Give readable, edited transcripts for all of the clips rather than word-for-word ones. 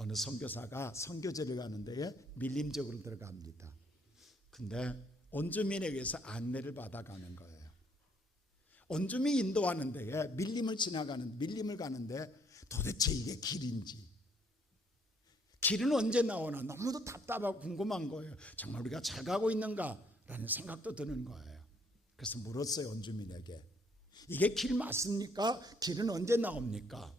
어느 선교사가 선교제를 가는 데에 밀림적으로 들어갑니다. 근데 원주민에 의해서 안내를 받아가는 거예요. 원주민이 인도하는 데에 밀림을 가는데 도대체 이게 길인지, 길은 언제 나오나 너무도 답답하고 궁금한 거예요. 정말 우리가 잘 가고 있는가라는 생각도 드는 거예요. 그래서 물었어요, 원주민에게. 이게 길 맞습니까? 길은 언제 나옵니까?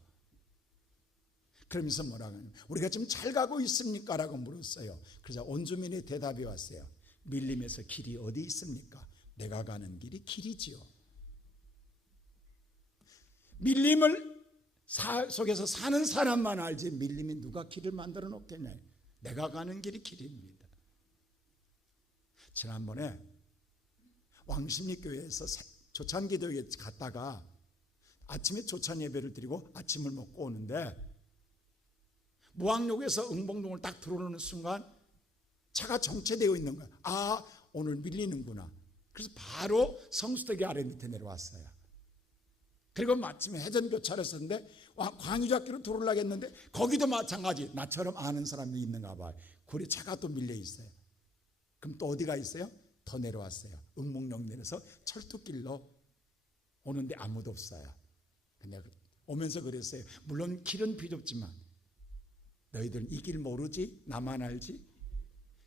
그러면서 뭐라고 하냐면 우리가 지금 잘 가고 있습니까? 라고 물었어요. 그래서 원주민의 대답이 왔어요. 밀림에서 길이 어디 있습니까? 내가 가는 길이 길이지요. 밀림을 속에서 사는 사람만 알지 밀림이 누가 길을 만들어 놓겠냐. 내가 가는 길이 길입니다. 지난번에 왕십리교회에서 조찬기도에 갔다가 아침에 조찬 예배를 드리고 아침을 먹고 오는데 무학역에서 응봉동을 딱 들어오는 순간 차가 정체되어 있는 거야. 아, 오늘 밀리는구나. 그래서 바로 성수대교 아래 밑에 내려왔어요. 그리고 마침에 해전교차를 썼는데 광유잡기로 들어오려고 했는데 거기도 마찬가지 나처럼 아는 사람이 있는가 봐요. 그리 차가 또 밀려 있어요. 그럼 또 어디가 있어요? 더 내려왔어요. 응봉역 내려서 철도길로 오는데 아무도 없어요. 근데 오면서 그랬어요. 물론 길은 비좁지만 너희들은 이 길 모르지? 나만 알지?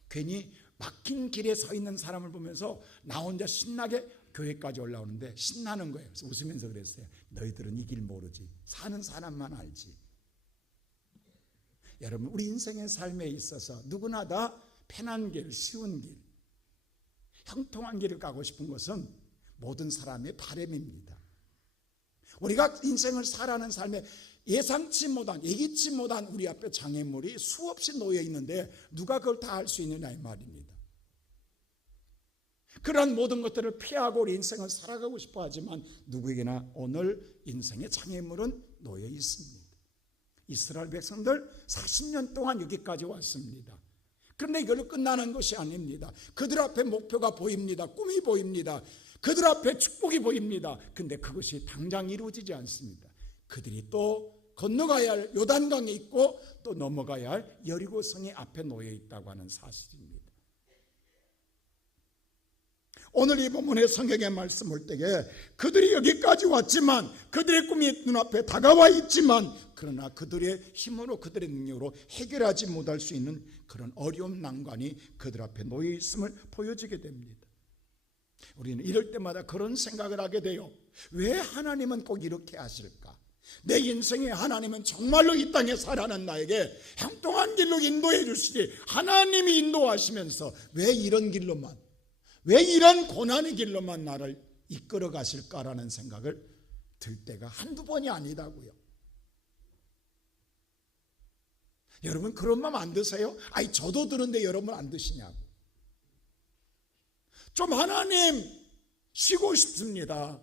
괜히 막힌 길에 서 있는 사람을 보면서 나 혼자 신나게 교회까지 올라오는데 신나는 거예요. 그래서 웃으면서 그랬어요. 너희들은 이 길 모르지. 사는 사람만 알지. 여러분, 우리 인생의 삶에 있어서 누구나 다 편한 길, 쉬운 길, 형통한 길을 가고 싶은 것은 모든 사람의 바람입니다. 우리가 인생을 살아가는 삶에 예상치 못한, 예기치 못한 우리 앞에 장애물이 수없이 놓여 있는데 누가 그걸 다 할 수 있느냐 이 말입니다. 그러한 모든 것들을 피하고 우리 인생을 살아가고 싶어 하지만 누구에게나 오늘 인생의 장애물은 놓여 있습니다. 이스라엘 백성들 40년 동안 여기까지 왔습니다. 그런데 이걸로 끝나는 것이 아닙니다. 그들 앞에 목표가 보입니다. 꿈이 보입니다. 그들 앞에 축복이 보입니다. 근데 그것이 당장 이루어지지 않습니다. 그들이 또 건너가야 할 요단강에 있고 또 넘어가야 할 여리고성이 앞에 놓여 있다고 하는 사실입니다. 오늘 이 본문의 성경의 말씀 볼 때에 그들이 여기까지 왔지만 그들의 꿈이 눈앞에 다가와 있지만 그러나 그들의 힘으로 그들의 능력으로 해결하지 못할 수 있는 그런 어려움 난관이 그들 앞에 놓여 있음을 보여주게 됩니다. 우리는 이럴 때마다 그런 생각을 하게 돼요. 왜 하나님은 꼭 이렇게 하실까? 내 인생에 하나님은 정말로 이 땅에 살아가는 나에게 형통한 길로 인도해 주시지 하나님이 인도하시면서 왜 이런 길로만, 왜 이런 고난의 길로만 나를 이끌어 가실까라는 생각을 들 때가 한두 번이 아니다고요. 여러분 그런 마음 안 드세요? 아니 저도 드는데 여러분 안 드시냐고. 좀 하나님 쉬고 싶습니다.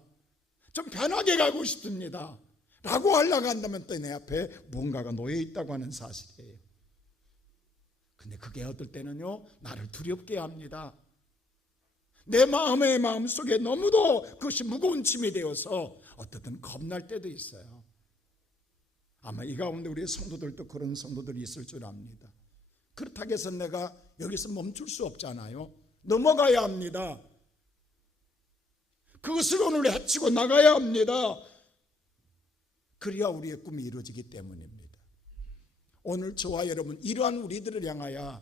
좀 편하게 가고 싶습니다. 라고 하려고 한다면 또 내 앞에 뭔가가 놓여 있다고 하는 사실이에요. 근데 그게 어떨 때는요 나를 두렵게 합니다. 내 마음속에 너무도 그것이 무거운 짐이 되어서 어떻든 겁날 때도 있어요. 아마 이 가운데 우리 성도들도 그런 성도들이 있을 줄 압니다. 그렇다고 해서 내가 여기서 멈출 수 없잖아요. 넘어가야 합니다. 그것을 오늘 헤치고 나가야 합니다. 그래야 우리의 꿈이 이루어지기 때문입니다. 오늘 저와 여러분 이러한 우리들을 향하여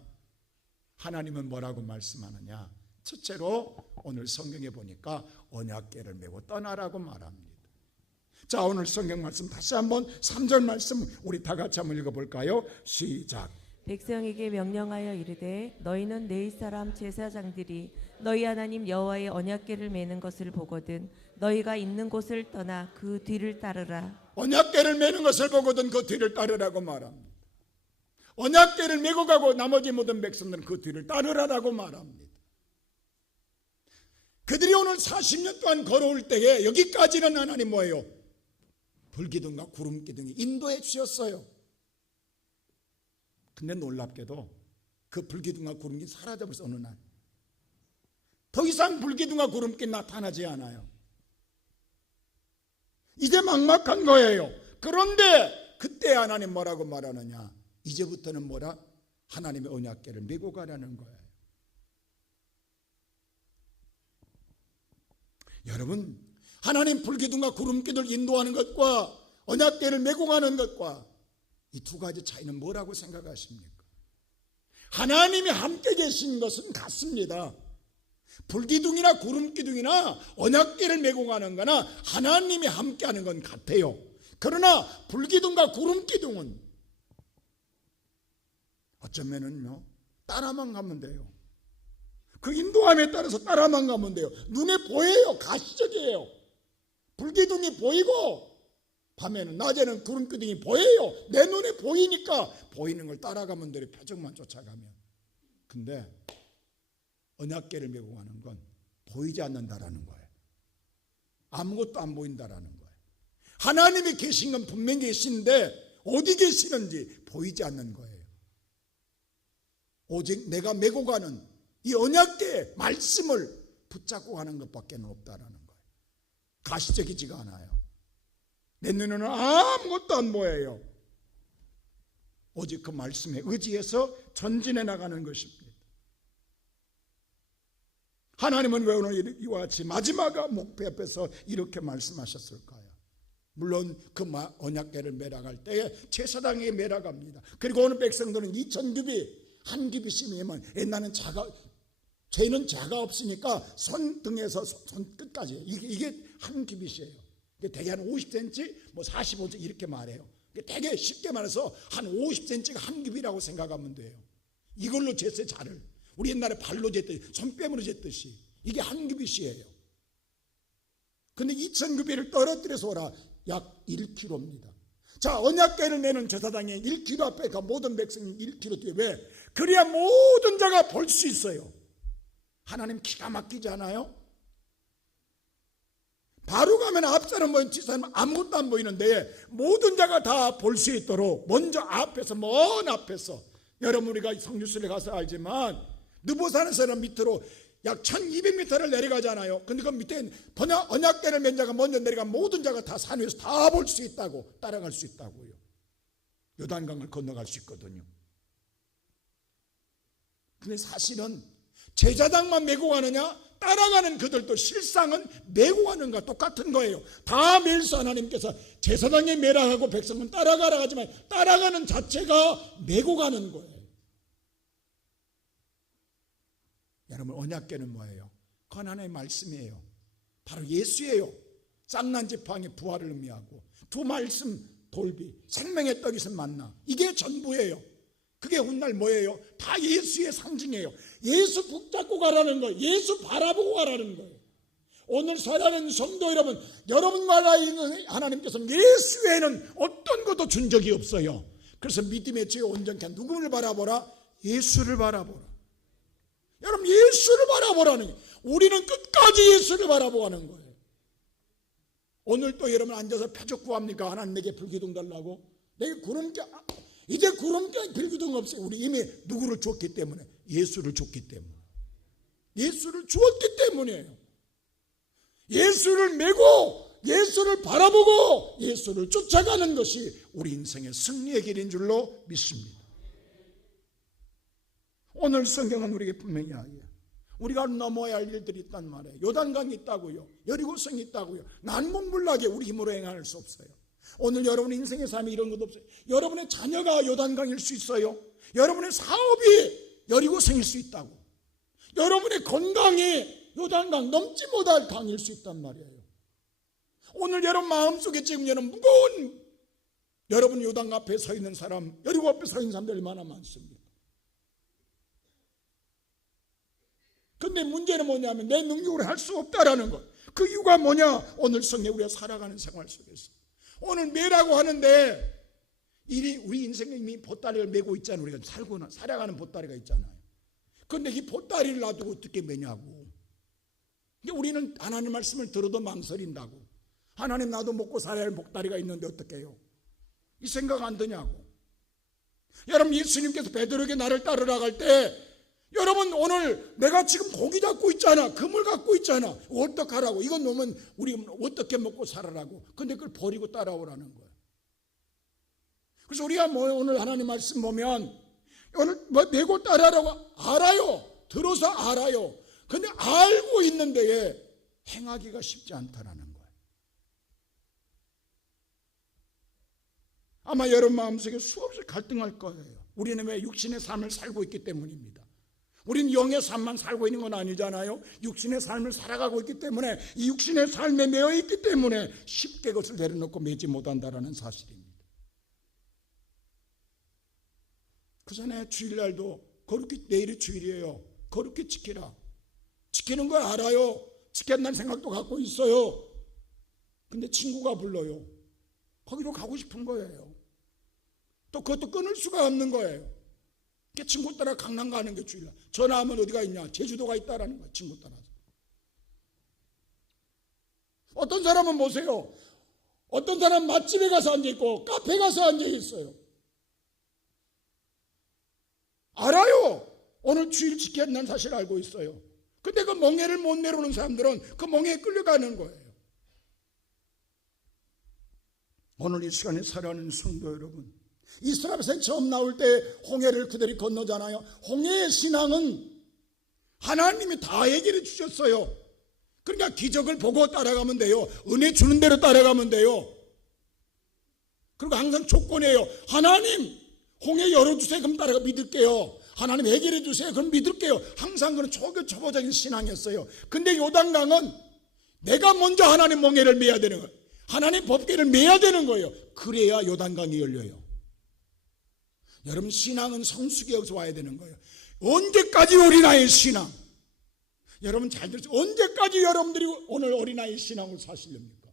하나님은 뭐라고 말씀하느냐? 첫째로 오늘 성경에 보니까 언약궤를 메고 떠나라고 말합니다. 자, 오늘 성경 말씀 다시 한번 3절 말씀 우리 다 같이 한번 읽어볼까요? 시작. 백성에게 명령하여 이르되 너희는 내 이스라엘 제사장들이 너희 하나님 여호와의 언약궤를 메는 것을 보거든 너희가 있는 곳을 떠나 그 뒤를 따르라. 언약궤를 메는 것을 보거든 그 뒤를 따르라고 말합니다. 언약궤를 메고 가고 나머지 모든 백성들은 그 뒤를 따르라라고 말합니다. 그들이 오늘 40년 동안 걸어올 때에 여기까지는 하나님 뭐예요? 불기둥과 구름기둥이 인도해 주셨어요. 근데 놀랍게도 그 불기둥과 구름기 사라져버려서 어느 날 더 이상 불기둥과 구름기 나타나지 않아요. 이제 막막한 거예요. 그런데 그때 하나님 뭐라고 말하느냐? 이제부터는 뭐라? 하나님의 언약궤를 메고 가라는 거예요. 여러분, 하나님 불기둥과 구름기둥을 인도하는 것과 언약궤를 메고 가는 것과 이 두 가지 차이는 뭐라고 생각하십니까? 하나님이 함께 계신 것은 같습니다. 불기둥이나 구름기둥이나 언약궤를 메고 가는 거나 하나님이 함께하는 건 같아요. 그러나 불기둥과 구름기둥은 어쩌면은요, 따라만 가면 돼요. 그 인도함에 따라서 따라만 가면 돼요. 눈에 보여요. 가시적이에요. 불기둥이 보이고 밤에는, 낮에는 구름기둥이 보여요. 내 눈에 보이니까 보이는 걸 따라가면 돼요. 표적만 쫓아가면. 근데 언약궤를 메고 가는 건 보이지 않는다라는 거예요. 아무것도 안 보인다라는 거예요. 하나님이 계신 건 분명히 계신데 어디 계시는지 보이지 않는 거예요. 오직 내가 메고 가는 이 언약궤의 말씀을 붙잡고 가는 것밖에 없다라는 거예요. 가시적이지가 않아요. 내 눈에는 아무것도 안 보여요. 오직 그 말씀에 의지해서 전진해 나가는 것입니다. 하나님은 왜 오늘 이와 같이 마지막 목표 앞에서 이렇게 말씀하셨을까요? 물론 그 언약궤를 매라갈 때에 제사장이 매라갑니다. 그리고 오늘 백성들은 2,000규빗, 한 규빗이면 옛날은 죄는 자가 없으니까 손등에서 손끝까지 이게 한 규빗이에요. 대개 한 50cm, 뭐 45cm 이렇게 말해요. 되게 쉽게 말해서 한 50cm가 한 규빗이라고 생각하면 돼요. 이걸로 쟀어요, 자를. 우리 옛날에 발로 쟀듯이, 손뺨으로 쟀듯이. 이게 한 규빗이에요. 근데 2,000규빗을 떨어뜨려서 오라. 약 1km입니다. 자, 언약궤를 내는 제사장이 1km 앞에 가 모든 백성이 1km 뒤에. 왜? 그래야 모든 자가 볼 수 있어요. 하나님 기가 막히지 않아요? 바로 가면 앞사람 보이는 뒷사람 아무것도 안 보이는데 모든 자가 다 볼 수 있도록 먼저 앞에서, 먼 앞에서, 여러분 우리가 성주순례 가서 알지만 느보산에서는 밑으로 약 1200m를 내려가잖아요. 근데 그 밑에 언약궤를 맨 자가 먼저 내려가면 모든 자가 다 산 위에서 다 볼 수 있다고, 따라갈 수 있다고요. 요단강을 건너갈 수 있거든요. 근데 사실은 제사장만 메고 가느냐, 따라가는 그들도 실상은 메고 가는 것과 똑같은 거예요. 다 멜수 하나님께서 제사장이 매라하고 백성은 따라가라 하지만 따라가는 자체가 메고 가는 거예요. 여러분, 언약궤는 뭐예요? 그건 하나님의 말씀이에요. 바로 예수예요. 쌍난 지팡이 부활을 의미하고 두 말씀 돌비, 생명의 떡이신 만나, 이게 전부예요. 그게 훗날 뭐예요? 다 예수의 상징이에요. 예수 붙잡고 가라는 거예요. 예수 바라보고 가라는 거예요. 오늘 살아가는 성도 여러분, 여러분과 있는 하나님께서는 예수 외에는 어떤 것도 준 적이 없어요. 그래서 믿음의 죄 온전케 누구를 바라보라? 예수를 바라보라. 여러분, 예수를 바라보라는 거예요. 우리는 끝까지 예수를 바라보고 하는 거예요. 오늘 또 여러분 앉아서 표적 구합니까? 하나님 내게 불기둥 달라고? 내게 구름께, 이제 구름께 불기둥 없어요. 우리 이미 누구를 줬기 때문에, 예수를 줬기 때문에, 예수를 주었기 때문이에요. 예수를 메고 예수를 바라보고 예수를 쫓아가는 것이 우리 인생의 승리의 길인 줄로 믿습니다. 오늘 성경은 우리에게 분명히 이야기해요. 우리가 넘어야 할 일들이 있단 말이에요. 요단강이 있다고요. 여리고성이 있다고요. 난공불락에 우리 힘으로 행할 수 없어요. 오늘 여러분 인생의 삶에 이런 것도 없어요. 여러분의 자녀가 요단강일 수 있어요. 여러분의 사업이 여리고성일 수 있다고. 여러분의 건강이 요단강 넘지 못할 강일 수 있단 말이에요. 오늘 여러분 마음속에 지금 여러분 무거운, 여러분 요단 앞에 서 있는 사람, 여리고 앞에 서 있는 사람들 얼마나 많습니까? 근데 문제는 뭐냐면 내 능력으로 할 수 없다라는 것. 그 이유가 뭐냐? 오늘 성에 우리가 살아가는 생활 속에서 오늘 매라고 하는데 우리 인생에 이미 보따리를 메고 있잖아요. 우리가 살아가는 보따리가 있잖아요. 그런데 이 보따리를 놔두고 어떻게 매냐고. 우리는 하나님 말씀을 들어도 망설인다고. 하나님, 나도 먹고 살아야 할 보따리가 있는데 어떻게 해요? 이 생각 안 드냐고. 여러분, 예수님께서 베드로에게 나를 따르라 할 때, 여러분 오늘 내가 지금 고기 잡고 있잖아, 그물 갖고 있잖아, 어떡하라고. 이건 놓으면 우리 어떻게 먹고 살아라고. 근데 그걸 버리고 따라오라는 거예요. 그래서 우리가 오늘 하나님 말씀 보면 오늘 메고 따라라고 알아요. 들어서 알아요. 근데 알고 있는 데에 행하기가 쉽지 않다라는 거예요. 아마 여러분 마음속에 수없이 갈등할 거예요. 우리는 왜 육신의 삶을 살고 있기 때문입니다. 우리는 영의 삶만 살고 있는 건 아니잖아요. 육신의 삶을 살아가고 있기 때문에, 이 육신의 삶에 매여 있기 때문에 쉽게 그것을 내려놓고 매지 못한다는 사실입니다. 그 전에 주일날도 거룩히, 내일이 주일이에요. 거룩히 지키라. 지키는 걸 알아요. 지켰다는 생각도 갖고 있어요. 근데 친구가 불러요. 거기로 가고 싶은 거예요. 또 그것도 끊을 수가 없는 거예요. 친구 따라 강남 가는 게 주일날. 전화하면 어디가 있냐? 제주도가 있다라는 거예요. 친구 따라서. 어떤 사람은 보세요. 어떤 사람은 맛집에 가서 앉아있고 카페 가서 앉아있어요. 알아요. 오늘 주일 지켜야 한다는 사실을 알고 있어요. 근데 그 멍에를 못 내려오는 사람들은 그 멍에에 끌려가는 거예요. 오늘 이 시간에 살아가는 성도 여러분, 이스라엘에서 처음 나올 때 홍해를 그들이 건너잖아요. 홍해의 신앙은 하나님이 다 해결해 주셨어요. 그러니까 기적을 보고 따라가면 돼요. 은혜 주는 대로 따라가면 돼요. 그리고 항상 조건이에요. 하나님 홍해 열어주세요. 그럼 따라가 믿을게요. 하나님 해결해 주세요. 그럼 믿을게요. 항상 그런 초보적인 신앙이었어요. 근데 요단강은 내가 먼저 하나님 멍에를 매야 되는 거예요. 하나님 법궤를 매야 되는 거예요. 그래야 요단강이 열려요. 여러분, 신앙은 성숙에서 와야 되는 거예요. 언제까지 어린아이의 신앙? 여러분 잘 들으세요. 언제까지 여러분들이 오늘 어린아이의 신앙을 사시렵니까?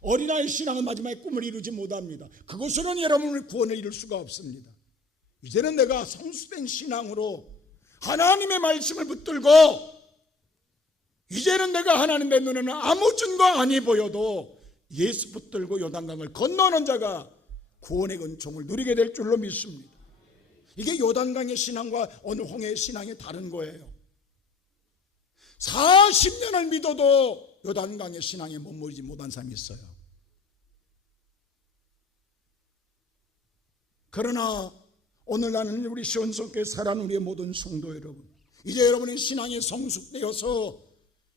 어린아이의 신앙은 마지막에 꿈을 이루지 못합니다. 그것으로는 여러분의 구원을 이룰 수가 없습니다. 이제는 내가 성숙된 신앙으로 하나님의 말씀을 붙들고, 이제는 내가 하나님의 눈에는 아무 증거 아니 보여도 예수 붙들고 요단강을 건너는 자가 구원의 은총을 누리게 될 줄로 믿습니다. 이게 요단강의 신앙과 오늘 홍해의 신앙이 다른 거예요. 40년을 믿어도 요단강의 신앙에 머무르지 못한 사람이 있어요. 그러나 오늘 나는 우리 시온성교회 살아가는 우리의 모든 성도 여러분, 이제 여러분의 신앙이 성숙되어서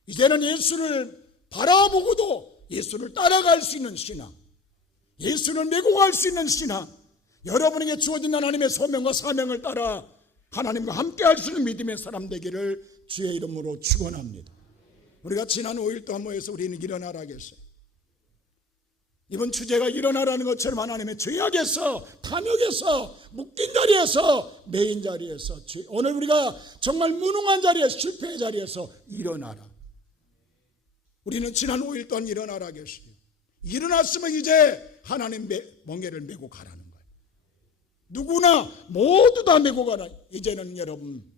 이제는 예수를 바라보고도 예수를 따라갈 수 있는 신앙, 예수를 메고 갈 수 있는 신앙, 여러분에게 주어진 하나님의 소명과 사명을 따라 하나님과 함께 할 수 있는 믿음의 사람 되기를 주의 이름으로 축원합니다. 우리가 지난 5일 동안 모여서 우리는 일어나라겠어요. 이번 주제가 일어나라는 것처럼 하나님의 죄악에서, 탐욕에서, 묶인 자리에서, 매인 자리에서, 오늘 우리가 정말 무능한 자리에서, 실패의 자리에서 일어나라. 우리는 지난 5일 동안 일어나라겠어요. 일어났으면 이제 하나님 멍에를 메고 가라는 거예요. 누구나 모두 다 메고 가라. 이제는 여러분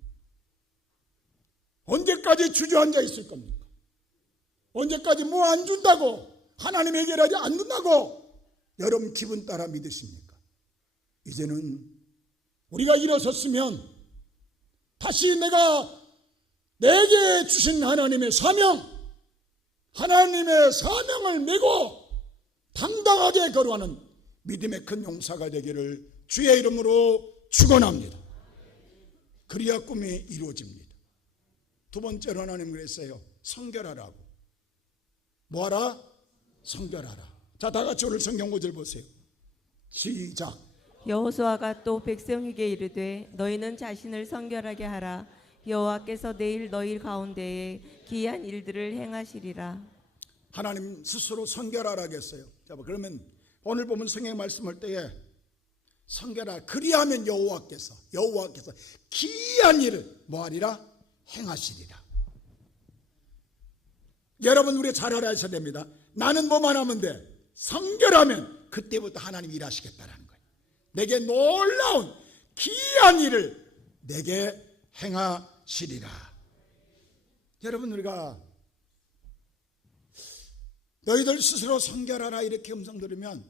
언제까지 주저앉아 있을 겁니까? 언제까지 뭐 안 준다고, 하나님 해결하지 않는다고 여러분 기분 따라 믿으십니까? 이제는 우리가 일어섰으면 다시 내게 주신 하나님의 사명, 하나님의 사명을 메고 당당하게 걸어가는 믿음의 큰 용사가 되기를 주의 이름으로 축원합니다. 그리야 꿈이 이루어집니다. 두 번째로 하나님 그랬어요. 성결하라고. 뭐하라? 성결하라. 자, 다 같이 오늘 성경 구절 보세요. 시작. 여호수아가 또 백성에게 이르되 너희는 자신을 성결하게 하라. 여호와께서 내일 너희 가운데에 기이한 일들을 행하시리라. 하나님 스스로 성결하라 했어요. 자, 그러면 오늘 보면 성경 말씀할 때에 성결하라. 그리하면 여호와께서 기이한 일을 뭐하리라? 행하시리라. 여러분, 우리가 잘 알아야 됩니다. 나는 뭐만 하면 돼? 성결하면 그때부터 하나님 일하시겠다라는 거예요. 내게 놀라운 기이한 일을 내게 행하시리라. 여러분, 우리가 너희들 스스로 성결하라 이렇게 음성 들으면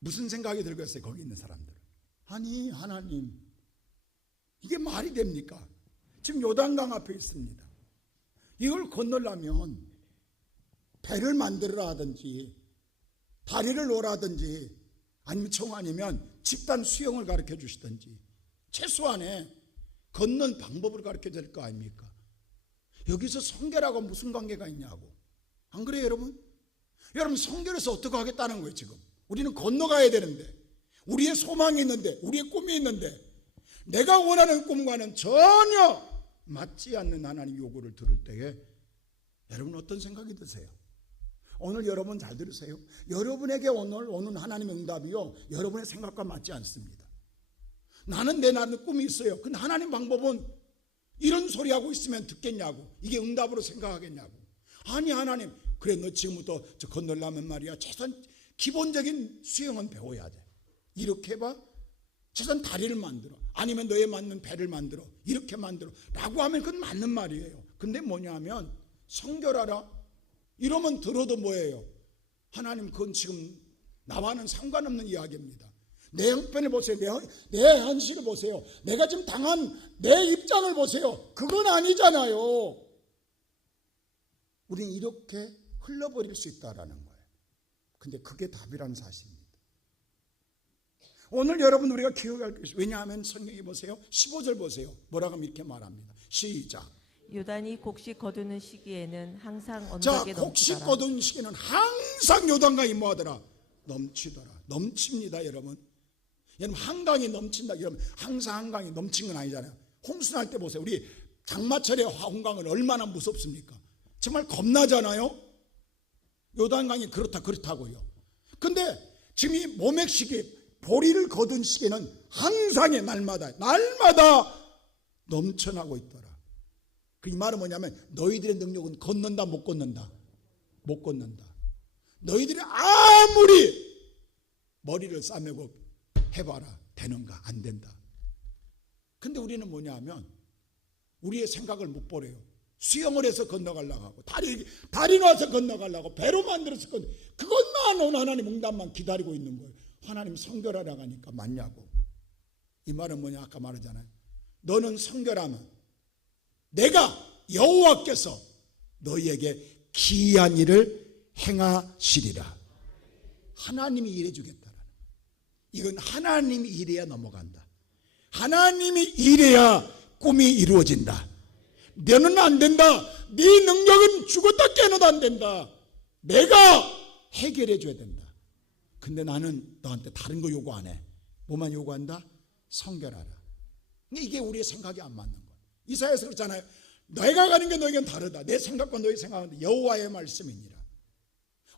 무슨 생각이 들겠어요? 거기 있는 사람들은. 아니, 하나님, 이게 말이 됩니까? 지금 요단강 앞에 있습니다. 이걸 건너려면 배를 만들어라 하든지 다리를 놓으라든지 아니면 청 아니면 집단 수영을 가르쳐 주시든지 최소한에 걷는 방법을 가르쳐 줄 거 아닙니까? 여기서 성결하고 무슨 관계가 있냐고. 안 그래요, 여러분? 여러분, 성결해서 어떻게 하겠다는 거예요, 지금. 우리는 건너가야 되는데, 우리의 소망이 있는데, 우리의 꿈이 있는데, 내가 원하는 꿈과는 전혀 맞지 않는 하나님 요구를 들을 때에 여러분 어떤 생각이 드세요? 오늘 여러분 잘 들으세요. 여러분에게 오늘 오는 하나님의 응답이요, 여러분의 생각과 맞지 않습니다. 나는 내 나름의 꿈이 있어요. 근데 하나님 방법은 이런 소리 하고 있으면 듣겠냐고. 이게 응답으로 생각하겠냐고. 아니, 하나님, 그래, 너 지금부터 저 건너려면 말이야, 최소한 기본적인 수영은 배워야 돼. 이렇게 해봐. 최소한 다리를 만들어. 아니면 너에 맞는 배를 만들어. 이렇게 만들어. 라고 하면 그건 맞는 말이에요. 근데 뭐냐 하면 성결하라. 이러면 들어도 뭐예요? 하나님, 그건 지금 나와는 상관없는 이야기입니다. 내 형편을 보세요. 내 현실을 보세요. 내가 지금 당한 내 입장을 보세요. 그건 아니잖아요. 우리는 이렇게 흘러버릴 수 있다라는 거예요. 근데 그게 답이라는 사실입니다. 오늘 여러분 우리가 기억할 것이, 왜냐하면 성경에 보세요. 15절 보세요. 뭐라고 하면 이렇게 말합니다. 시작. 요단이 곡식 거두는 시기에는 항상 자, 언덕에 곡식 넘치더라. 거두는 시기는 항상 요단강이 뭐하더라? 넘치더라. 넘칩니다, 여러분. 여러분, 한강이 넘친다. 여러분, 항상 한강이 넘친 건 아니잖아요. 홍수날 때 보세요. 우리 장마철에 홍강은 얼마나 무섭습니까? 정말 겁나잖아요. 요단강이 그렇다고요. 근데 지금 이 모맥 시기, 보리를 거둔 시기는 항상의 날마다 넘쳐나고 있더라. 그 이 말은 뭐냐면 너희들의 능력은 걷는다, 못 걷는다? 못 걷는다. 너희들이 아무리 머리를 싸매고 해봐라, 되는가? 안 된다. 근데 우리는 뭐냐 하면 우리의 생각을 못 버려요. 수영을 해서 건너가려고 하고, 다리 놔서 건너가려고, 배로 만들어서 그것만 오늘 하나님 응답만 기다리고 있는 거예요. 하나님 성결하라고 하니까 맞냐고. 이 말은 뭐냐? 아까 말하잖아요. 너는 성결하면 내가 여호와께서 너희에게 기이한 일을 행하시리라. 하나님이 일해 주겠다라는 거예요. 이건 하나님이 일해야 넘어간다. 하나님이 일해야 꿈이 이루어진다. 너는 안 된다. 네 능력은 죽었다 깨어나도 안 된다. 내가 해결해 줘야 된다. 근데 나는 너한테 다른 거 요구 안 해. 뭐만 요구한다? 성결하라. 이게 우리의 생각이 안 맞는 거야. 이사야서 그렇잖아요. 내가 가는 게 너에겐 다르다. 내 생각과 너의 생각은 여호와의 말씀이니라.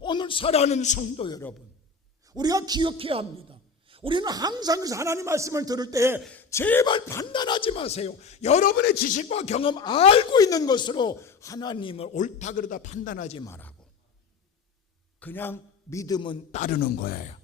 오늘 살아가는 성도 여러분, 우리가 기억해야 합니다. 우리는 항상 하나님 말씀을 들을 때 제발 판단하지 마세요. 여러분의 지식과 경험 알고 있는 것으로 하나님을 옳다 그러다 판단하지 말라고. 그냥 믿음은 따르는 거예요.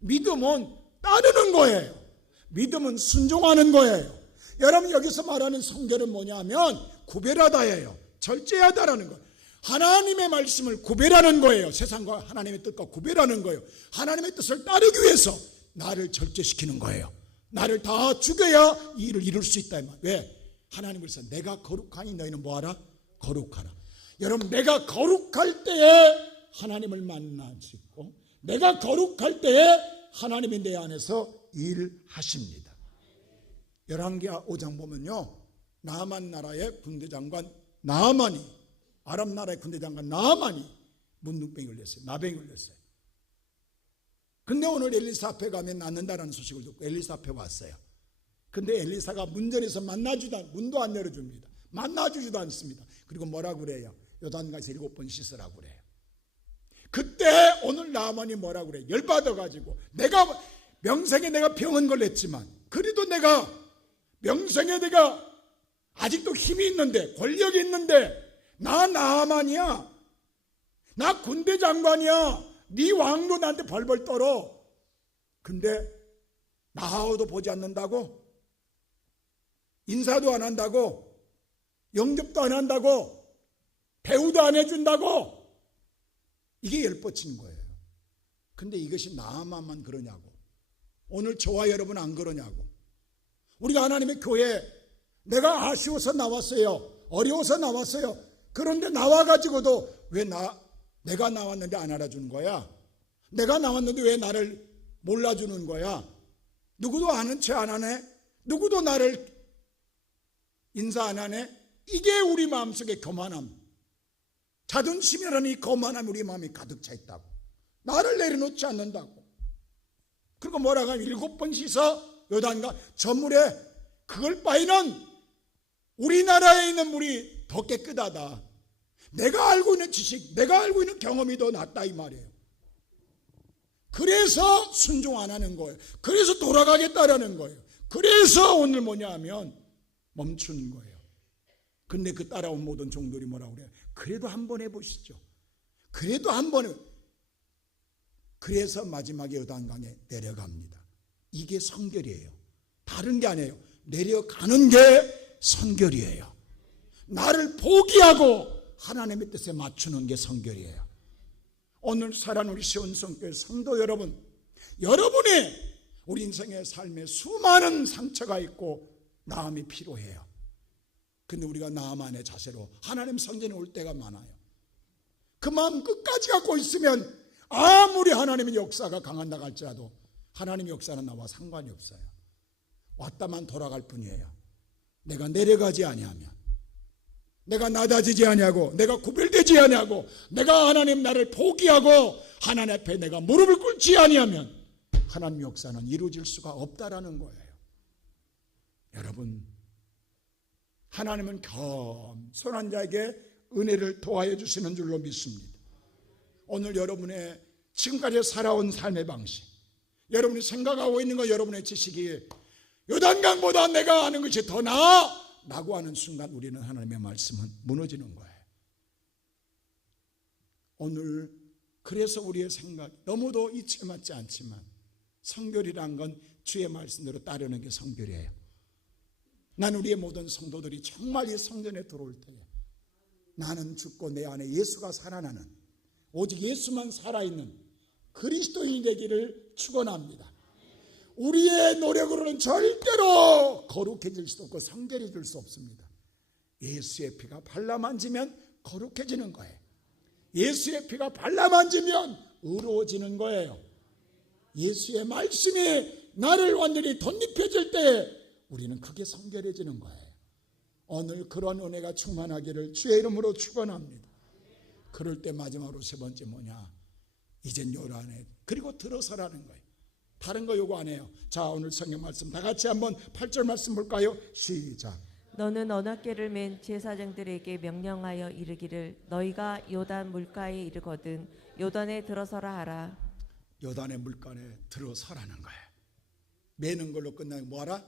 믿음은 따르는 거예요. 믿음은 순종하는 거예요. 여러분, 여기서 말하는 성결은 뭐냐면 구별하다예요. 절제하다라는 거예요. 하나님의 말씀을 구별하는 거예요. 세상과 하나님의 뜻과 구별하는 거예요. 하나님의 뜻을 따르기 위해서 나를 절제시키는 거예요. 나를 다 죽여야 이 일을 이룰 수 있다. 왜? 하나님을 서 내가 거룩하니 너희는 뭐하라? 거룩하라. 여러분, 내가 거룩할 때에 하나님을 만날 수 있고, 내가 거룩할 때에 하나님이 내 안에서 일하십니다. 열왕기하 5장 보면요, 나만 나라의 군대장관 나만이, 아람 나라의 군대장관 나만이 문둥병이 걸렸어요. 나병이 걸렸어요. 근데 오늘 엘리사 앞에 가면 낫는다라는 소식을 듣고 엘리사 앞에 왔어요. 근데 엘리사가 문전에서 문도 안 열어줍니다. 만나주지도 않습니다. 그리고 뭐라고 그래요? 요단가에서 7번 씻으라고 그래요. 그때 오늘 나만이 뭐라고 그래? 열받아가지고, 내가 명생에 내가 병은 걸렸지만 그래도 내가 명생에 내가 아직도 힘이 있는데, 권력이 있는데, 나만이야. 나 군대 장관이야. 네 왕도 나한테 벌벌 떨어. 근데 나하고도 보지 않는다고? 인사도 안 한다고? 영접도 안 한다고? 대우도 안 해준다고? 이게 열뻗치는 거예요. 근데 이것이 나만만 그러냐고. 오늘 저와 여러분 안 그러냐고. 우리가 하나님의 교회, 내가 아쉬워서 나왔어요. 어려워서 나왔어요. 그런데 나와가지고도 왜 내가 나왔는데 안 알아주는 거야? 내가 나왔는데 왜 나를 몰라주는 거야. 누구도 아는 체 안 하네. 누구도 나를 인사 안 하네. 이게 우리 마음속의 교만함, 자존심이라는 이 거만함이 우리 마음에 가득 차 있다고. 나를 내려놓지 않는다고. 그리고 뭐라고 하면 7번 씻어 요단강 저 물에 그걸 바위는 우리나라에 있는 물이 더 깨끗하다. 내가 알고 있는 지식, 내가 알고 있는 경험이 더 낫다 이 말이에요. 그래서 순종 안 하는 거예요. 그래서 돌아가겠다라는 거예요. 그래서 오늘 뭐냐 하면 멈추는 거예요. 근데 그 따라온 모든 종들이 뭐라고 그래요? 그래도 한번 해보시죠. 그래도 한번. 그래서 마지막에 요단강에 내려갑니다. 이게 성결이에요. 다른 게 아니에요. 내려가는 게 성결이에요. 나를 포기하고 하나님의 뜻에 맞추는 게 성결이에요. 오늘 살아는 우리 시온성교회 성도 여러분, 여러분의 우리 인생의 삶에 수많은 상처가 있고 나음이 필요해요. 근데 우리가 나만의 자세로 하나님 성전에 올 때가 많아요. 그 마음 끝까지 갖고 있으면 아무리 하나님의 역사가 강한다 할지라도 하나님의 역사는 나와 상관이 없어요. 왔다만 돌아갈 뿐이에요. 내가 내려가지 아니하면, 내가 낮아지지 아니하고, 내가 구별되지 아니하고, 내가 하나님 나를 포기하고 하나님 앞에 내가 무릎을 꿇지 아니하면 하나님 역사는 이루어질 수가 없다라는 거예요. 여러분, 하나님은 겸손한 자에게 은혜를 더하여 주시는 줄로 믿습니다. 오늘 여러분의 지금까지 살아온 삶의 방식, 여러분이 생각하고 있는 것, 여러분의 지식이 요단강보다 내가 아는 것이 더 나아 라고 하는 순간 우리는 하나님의 말씀은 무너지는 거예요. 오늘 그래서 우리의 생각 너무도 이치에 맞지 않지만 성결이란 건 주의 말씀대로 따르는 게 성결이에요. 난 우리의 모든 성도들이 정말 이 성전에 들어올 때에 나는 죽고 내 안에 예수가 살아나는, 오직 예수만 살아있는 그리스도인이 되기를 축원합니다. 우리의 노력으로는 절대로 거룩해질 수도 없고 성결해질 수 없습니다. 예수의 피가 발라만지면 거룩해지는 거예요. 예수의 피가 발라만지면 의로워지는 거예요. 예수의 말씀이 나를 완전히 덧입혀질 때 우리는 크게 성결해지는 거예요. 오늘 그런 은혜가 충만하기를 주의 이름으로 축원합니다. 그럴 때 마지막으로 세 번째 뭐냐? 이젠 요란해. 그리고 들어서라는 거예요. 다른 거 요구 안 해요. 자, 오늘 성경 말씀 다 같이 한번 8절 말씀 볼까요? 시작. 너는 언약궤를 맨 제사장들에게 명령하여 이르기를 너희가 요단 물가에 이르거든 요단에 들어서라 하라. 요단의 물가에 들어서라는 거예요. 매는 걸로 끝나면 뭐하라?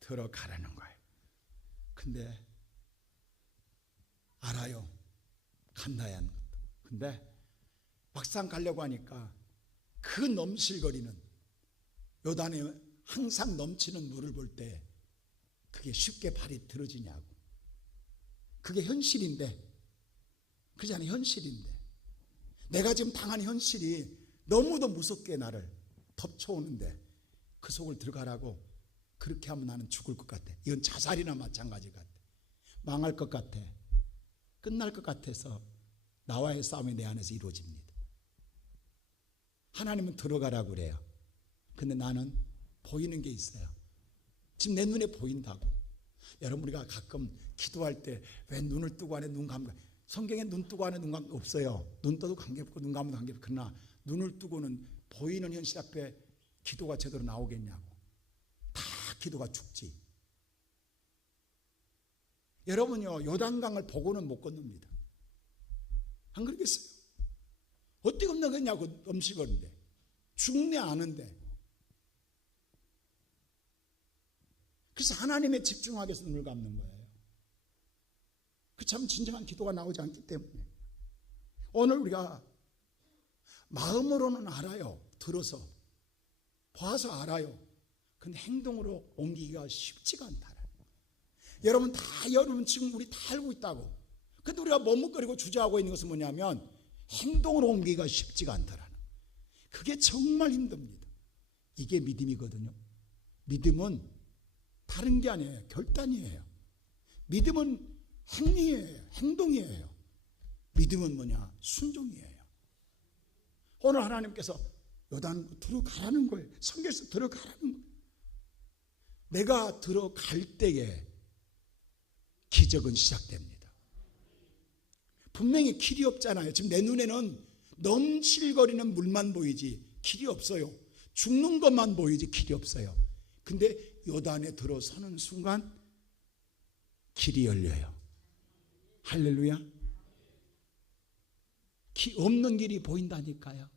들어가라는 거예요. 근데 알아요. 간다야 하는 것도. 근데 막상 가려고 하니까 그 넘실거리는 요단에 항상 넘치는 물을 볼 때 그게 쉽게 발이 들어지냐고. 그게 현실인데, 그렇지 않아요? 현실인데 내가 지금 당한 현실이 너무도 무섭게 나를 덮쳐오는데 그 속을 들어가라고. 그렇게 하면 나는 죽을 것 같아. 이건 자살이나 마찬가지 같아. 망할 것 같아. 끝날 것 같아서 나와의 싸움이 내 안에서 이루어집니다. 하나님은 들어가라고 그래요. 근데 나는 보이는 게 있어요. 지금 내 눈에 보인다고. 여러분, 우리가 가끔 기도할 때 왜 눈을 뜨고 안에 눈 감고, 성경에 눈 뜨고 안에 눈 감고 없어요. 눈 떠도 관계없고 눈 감아도 관계없고. 그러나 눈을 뜨고는 보이는 현실 앞에 기도가 제대로 나오겠냐고. 다 기도가 죽지. 여러분요, 요단강을 보고는 못 건넙니다. 안 그러겠어요? 어떻게 건너겠냐고. 넘식었는데 죽네 아는데. 그래서 하나님에 집중하기 위해서 눈을 감는 거예요. 그렇지 않으면 진정한 기도가 나오지 않기 때문에. 오늘 우리가 마음으로는 알아요. 들어서 봐서 알아요. 근데 행동으로 옮기기가 쉽지가 않다. 여러분 여러분 지금 우리 다 알고 있다고. 근데 우리가 머뭇거리고 주저하고 있는 것은 뭐냐면 행동으로 옮기기가 쉽지가 않다라는. 그게 정말 힘듭니다. 이게 믿음이거든요. 믿음은 다른 게 아니에요. 결단이에요. 믿음은 행위예요. 행동이에요. 믿음은 뭐냐? 순종이에요. 오늘 하나님께서 요단 들어가라는 거예요. 성경에서 들어가라는 거예요. 내가 들어갈 때에 기적은 시작됩니다. 분명히 길이 없잖아요. 지금 내 눈에는 넘실거리는 물만 보이지 길이 없어요. 죽는 것만 보이지 길이 없어요. 근데 요단에 들어서는 순간 길이 열려요. 할렐루야. 없는 길이 보인다니까요.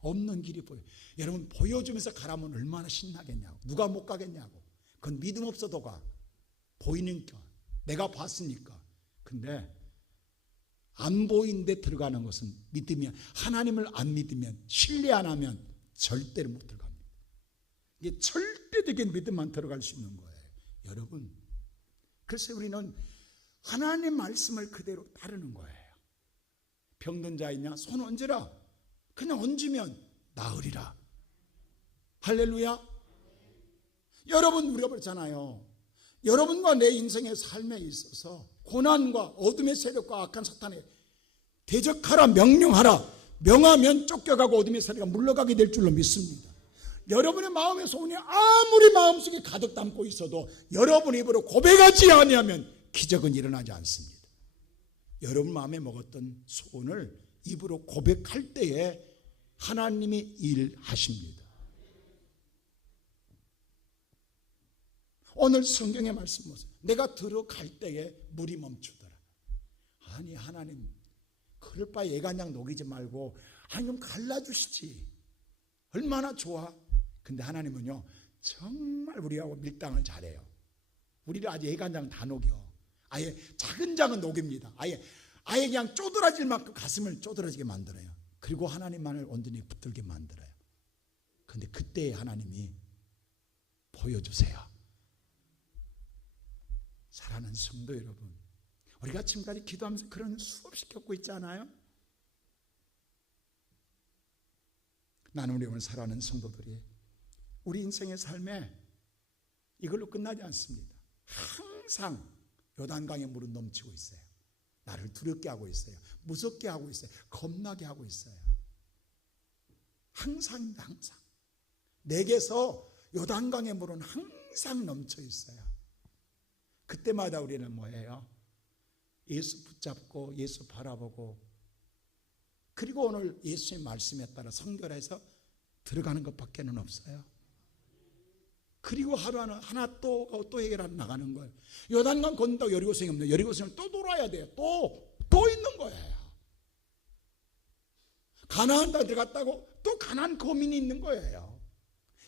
없는 길이 보여요. 여러분, 보여주면서 가라면 얼마나 신나겠냐고. 누가 못 가겠냐고. 그건 믿음 없어도 가. 보이니까. 내가 봤으니까. 근데 안 보이는데 들어가는 것은 믿음이야. 하나님을 안 믿으면, 신뢰 안 하면 절대로 못 들어갑니다. 이게 절대적인 믿음만 들어갈 수 있는 거예요. 여러분, 그래서 우리는 하나님 말씀을 그대로 따르는 거예요. 병든 자 있냐? 손 얹으라. 그냥 얹으면 나으리라. 할렐루야. 여러분, 우리가 그렇잖아요. 여러분과 내 인생의 삶에 있어서 고난과 어둠의 세력과 악한 사탄에 대적하라, 명령하라. 명하면 쫓겨가고 어둠의 세력가 물러가게 될 줄로 믿습니다. 여러분의 마음의 소원이 아무리 마음속에 가득 담고 있어도 여러분 입으로 고백하지 아니하면 기적은 일어나지 않습니다. 여러분 마음에 먹었던 소원을 입으로 고백할 때에 하나님이 일하십니다. 오늘 성경의 말씀 보세요. 내가 들어갈 때에 물이 멈추더라. 아니, 하나님, 그럴 바에 예간장 녹이지 말고 좀 갈라주시지. 얼마나 좋아. 근데 하나님은요, 정말 우리하고 밀당을 잘해요. 우리를 아주 예간장 다 녹여. 아예 작은 장은 녹입니다. 아예 그냥 쪼드라질 만큼 가슴을 쪼드라지게 만들어요. 그리고 하나님만을 온전히 붙들게 만들어요. 그런데 그때 하나님이 보여주세요. 사랑하는 성도 여러분, 우리가 지금까지 기도하면서 그런 수없이 겪고 있잖아요. 나는 우리 오늘 사랑하는 성도들이 우리 인생의 삶에 이걸로 끝나지 않습니다. 항상 요단강의 물은 넘치고 있어요. 나를 두렵게 하고 있어요. 무섭게 하고 있어요. 겁나게 하고 있어요. 항상입니다. 항상. 내게서 요단강의 물은 항상 넘쳐 있어요. 그때마다 우리는 뭐예요? 예수 붙잡고 예수 바라보고, 그리고 오늘 예수의 말씀에 따라 성결해서 들어가는 것밖에는 없어요. 그리고 하나 또 해결하러 나가는 거예요. 요단강 건너다고 여리고성이 없는데 여리고성을 또 돌아야 돼요. 또 있는 거예요. 가나안 땅 들어갔다고 또 가나안 거민이 있는 거예요.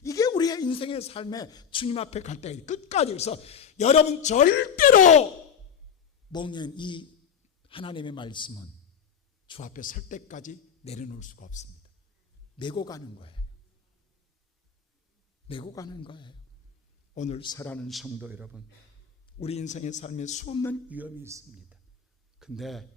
이게 우리의 인생의 삶에 주님 앞에 갈 때 끝까지. 그래서 여러분 절대로 멍한 이 하나님의 말씀은 주 앞에 설 때까지 내려놓을 수가 없습니다. 메고 가는 거예요. 메고 가는 거예요. 오늘 사랑하는 성도 여러분, 우리 인생의 삶에 수없는 위험이 있습니다. 근데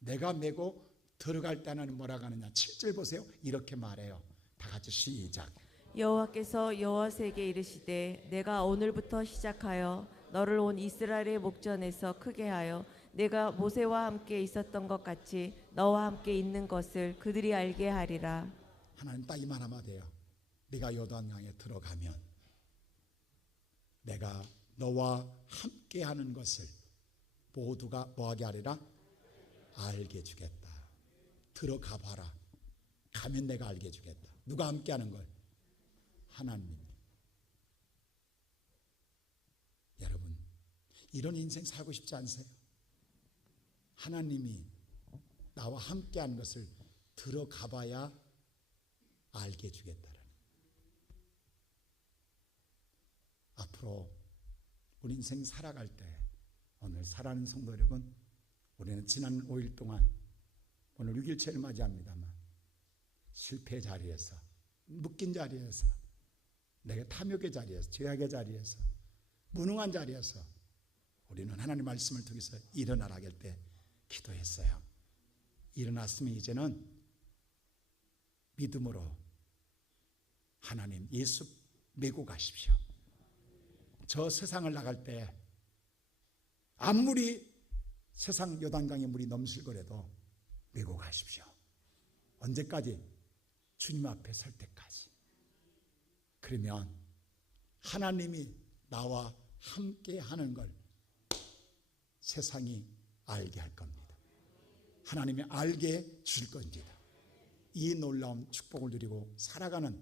내가 메고 들어갈 때 하나님 뭐라고 하느냐. 7절 보세요. 이렇게 말해요. 다 같이 시작. 여호와께서 여호와에게 이르시되 내가 오늘부터 시작하여 너를 온 이스라엘의 목전에서 크게 하여 내가 모세와 함께 있었던 것 같이 너와 함께 있는 것을 그들이 알게 하리라. 하나님 딱 이 말 하면 돼요. 네가 요단강에 들어가면 내가 너와 함께 하는 것을 모두가 뭐하게 하리라? 알게 주겠다. 들어가 봐라. 가면 내가 알게 주겠다. 누가 함께 하는 걸? 하나님. 여러분, 이런 인생 살고 싶지 않으세요? 하나님이 나와 함께 하는 것을 들어가 봐야 알게 주겠다라는. 앞으로 우리 인생 살아갈 때 오늘 사랑하는 성도 여러분, 우리는 지난 5일 동안 오늘 6일째를 맞이합니다만 실패의 자리에서, 묶인 자리에서, 내가 탐욕의 자리에서, 죄악의 자리에서, 무능한 자리에서 우리는 하나님 말씀을 통해서 일어나라 할 때 기도했어요. 일어났으면 이제는 믿음으로 하나님 예수 메고 가십시오. 저 세상을 나갈 때 아무리 세상 요단강의 물이 넘실거려도 메고 가십시오. 언제까지? 주님 앞에 설 때까지. 그러면 하나님이 나와 함께 하는 걸 세상이 알게 할 겁니다. 하나님이 알게 줄 겁니다. 이 놀라운 축복을 누리고 살아가는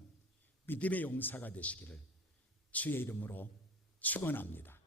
믿음의 용사가 되시기를 주의 이름으로 축원합니다.